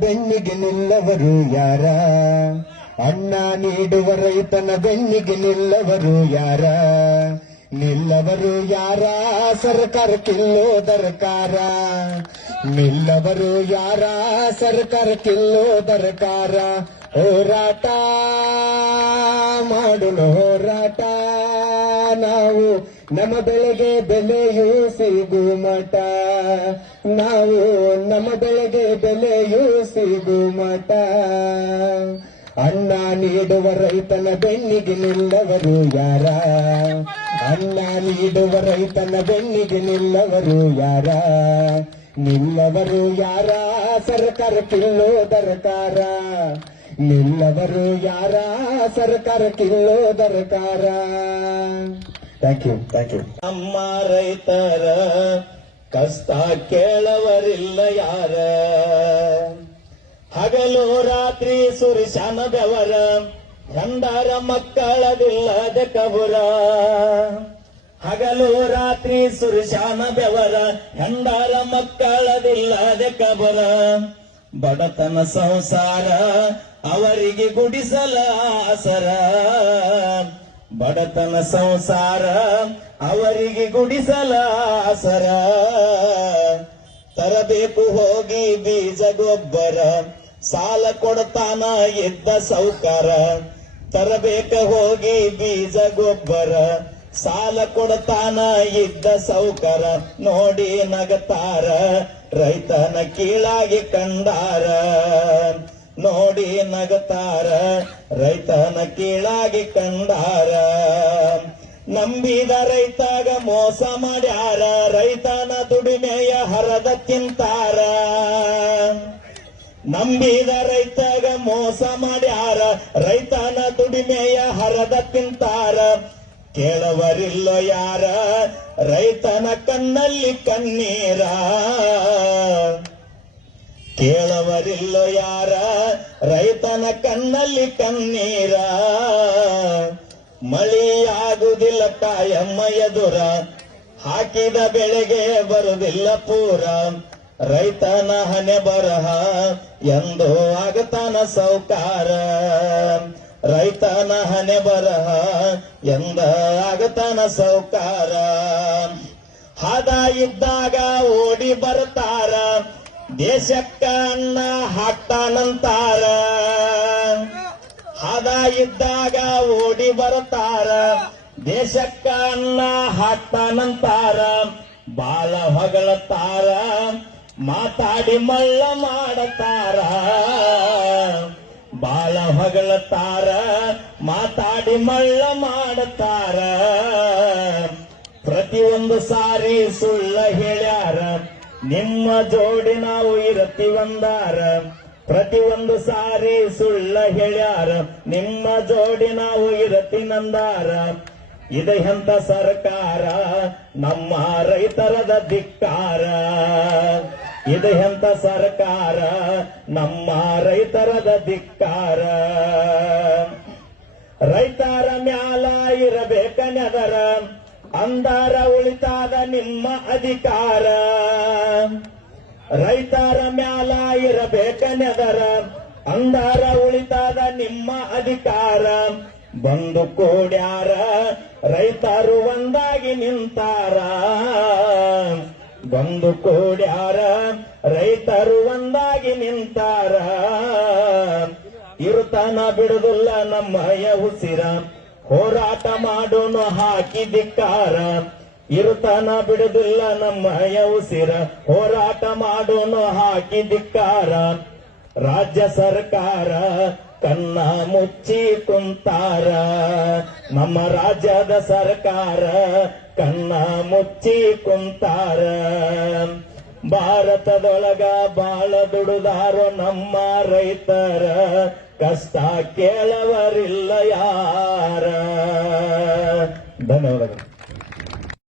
ಬೆನ್ನಿಗೆ ನಿಲ್ಲವರು ಯಾರ? ಅನ್ನ ನೀಡುವ ರೈತನ ಬೆನ್ನಿಗೆ ನಿಲ್ಲವರು ಯಾರ? ನಿಲ್ಲವರು ಯಾರ? ಸರ್ಕಾರಕ್ಕಿಲ್ಲೋ ದರಕಾರ. ನಿಲ್ಲವರು ಯಾರ? ಸರ್ಕಾರಕ್ಕಿಲ್ಲೋ ದರಕಾರ. ಹೋರಾಟ ಮಾಡೋಣ ಹೋರಾಟ, ನಾವು ನಮ್ಮ ಬೆಳೆಗೆ ಬೆಲೆಯೂ ಸಿಗು ಮಠ. ನಾವು ನಮ್ಮ ಬೆಳೆಗೆ ಬೆಲೆಯೂ ಸಿಗು ಮಠ. ಅನ್ನ ನೀಡುವ ರೈತನ ಬೆನ್ನಿಗೆ ನಿಲ್ಲವರು ಯಾರ? ಅನ್ನ ನೀಡುವ ರೈತನ ಬೆನ್ನಿಗೆ ನಿಲ್ಲವರು ಯಾರ? ನಿಲ್ಲವರು ಯಾರ? ಸರ್ಕಾರಕ್ಕಿಲ್ಲೋ ದರಕಾರ. ನಿಲ್ಲವರು ಯಾರ? ಸರ್ಕಾರಕ್ಕಿಲ್ಲೋ ದರಕಾರ. Thank you. ನಮ್ಮ ರೈತರ ಕಷ್ಟ ಕೇಳವರಿಲ್ಲ ಯಾರ? ಹಗಲು ರಾತ್ರಿ ಸುರಿಶಾನ ಬೆವರ, ಹೆಂಡರ ಮಕ್ಕಳದಿಲ್ಲದ ಕಬುರ. ಹಗಲು ರಾತ್ರಿ ಸುರಿಶಾನ ಬೆವರ, ಹೆಂಡರ ಮಕ್ಕಳದಿಲ್ಲದ ಕಬುರ. ಬಡತನ ಸಂಸಾರ ಅವರಿಗೆ ಗುಡಿಸಲ ಆಸರ. ಬಡತನ ಸಂಸಾರ ಅವರಿಗೆ ಗುಡಿಸಲ ಆಸರ. ತರಬೇಕು ಹೋಗಿ ಬೀಜ ಗೊಬ್ಬರ, ಸಾಲ ಕೊಡ್ತಾನ ಇದ್ದ ಸೌಕಾರ. ತರಬೇಕ ಹೋಗಿ ಬೀಜ ಗೊಬ್ಬರ, ಸಾಲ ಕೊಡ್ತಾನ ಇದ್ದ ಸೌಕಾರ. ನೋಡಿ ನಗತಾರ ರೈತನ ಕೀಳಾಗಿ ಕಂಡಾರ. ನೋಡಿ ನಗತಾರ ರೈತನ ಕೀಳಾಗಿ ಕಂಡಾರ. ನಂಬಿದ ರೈತಾಗ ಮೋಸ ಮಾಡ್ಯಾರ, ರೈತನ ದುಡಿಮೆಯ ಹರದ ತಿಂತಾರ. ನಂಬಿದ ರೈತಾಗ ಮೋಸ ಮಾಡ್ಯಾರ, ರೈತನ ದುಡಿಮೆಯ ಹರದ ತಿಂತಾರ. ಕೇಳವರಿಲ್ಲ ಯಾರ? ರೈತನ ಕಣ್ಣಲ್ಲಿ ಕಣ್ಣೀರ. ಕೇಳವರಿಲ್ಲ ಯಾರ? ರೈತನ ಕಣ್ಣಲ್ಲಿ ಕಣ್ಣೀರ. ಮಳೆಯಾಗುವುದಿಲ್ಲ ಕಾಯಮ್ಮ ಎದುರ, ಹಾಕಿದ ಬೆಳೆಗೆ ಬರುವುದಿಲ್ಲ ಪೂರ. ರೈತನ ಹಣೆ ಬರಹ ಎಂದು ಆಗತಾನ ಸೌಕಾರ. ರೈತನ ಹಣೆ ಬರಹ ಎಂದ ಆಗತಾನ ಸೌಕಾರ. ಹದ ಇದ್ದಾಗ ಓಡಿ ಬರ್ತಾರ, ದೇಶಕ್ಕ ಅನ್ನ ಹಾಕ್ತಾನಂತಾರ. ಹದ ಇದ್ದಾಗ ಓಡಿ ಬರ್ತಾರ, ದೇಶಕ್ಕ ಅನ್ನ ಹಾಕ್ತಾನಂತಾರ. ಬಾಳ ಹೊಗಳತಾರ, ಮಾತಾಡಿ ಮಳ್ಳ ಮಾಡತಾರ. ಬಾಳ ಹೊಗಳತಾರ, ಮಾತಾಡಿ ಮಳ್ಳ ಮಾಡತಾರ. ಪ್ರತಿಯೊಂದು ಸಾರಿ ಸುಳ್ಳ ಹೇಳ್ಯಾರ, ನಿಮ್ಮ ಜೋಡಿ ನಾವು ಇರತೀವಂದಾರ. ಪ್ರತಿಯೊಂದು ಸಾರಿ ಸುಳ್ಳ ಹೇಳ್ಯಾರ, ನಿಮ್ಮ ಜೋಡಿ ನಾವು ಇರತೀನಂದಾರ. ಇದು ಎಂತ ಸರ್ಕಾರ? ನಮ್ಮ ರೈತರದ ಧಿಕ್ಕಾರ. ಇದು ಎಂತ ಸರ್ಕಾರ? ನಮ್ಮ ರೈತರದ ಧಿಕ್ಕಾರ. ರೈತರ ಮ್ಯಾಲ ಇರಬೇಕ ನೆದರ, ಅಂದಾರ ಉಳಿತಾದ ನಿಮ್ಮ ಅಧಿಕಾರ. ರೈತರ ಮ್ಯಾಲ ಇರಬೇಕ ನೆದರ, ಅಂದಾರ ಉಳಿತಾದ ನಿಮ್ಮ ಅಧಿಕಾರ. ಬಂದು ಕೂಡ್ಯಾರ ರೈತರು ಒಂದಾಗಿ ನಿಂತಾರ. ಬಂದು ಕೂಡ್ಯಾರ ರೈತರು ಒಂದಾಗಿ ನಿಂತಾರ. ಇರುತನ ಬಿಡುದಿಲ್ಲ ನಮ್ಮಯ ಉಸಿರ, ಹೋರಾಟ ಮಾಡೋನು ಹಾಕಿ ಧಿಕ್ಕಾರ. ಇರುತನ ಬಿಡುದಿಲ್ಲ ನಮ್ಮಯ ಉಸಿರ, ಹೋರಾಟ ಮಾಡೋನು ಹಾಕಿ ಧಿಕ್ಕಾರ. ರಾಜ್ಯ ಸರ್ಕಾರ ಕನ್ನ ಮುಚ್ಚಿ ಕುಂತಾರ. ನಮ್ಮ ರಾಜ್ಯದ ಸರ್ಕಾರ ಕನ್ನ ಮುಚ್ಚಿ ಕುಂತಾರ. ಭಾರತದೊಳಗ ಬಾಳ ದುಡುದಾರೋ ನಮ್ಮ ರೈತರ, ಕಷ್ಟ ಕೇಳವರಿಲ್ಲ ಯಾರ. ಧನ್ಯವಾದಗಳು.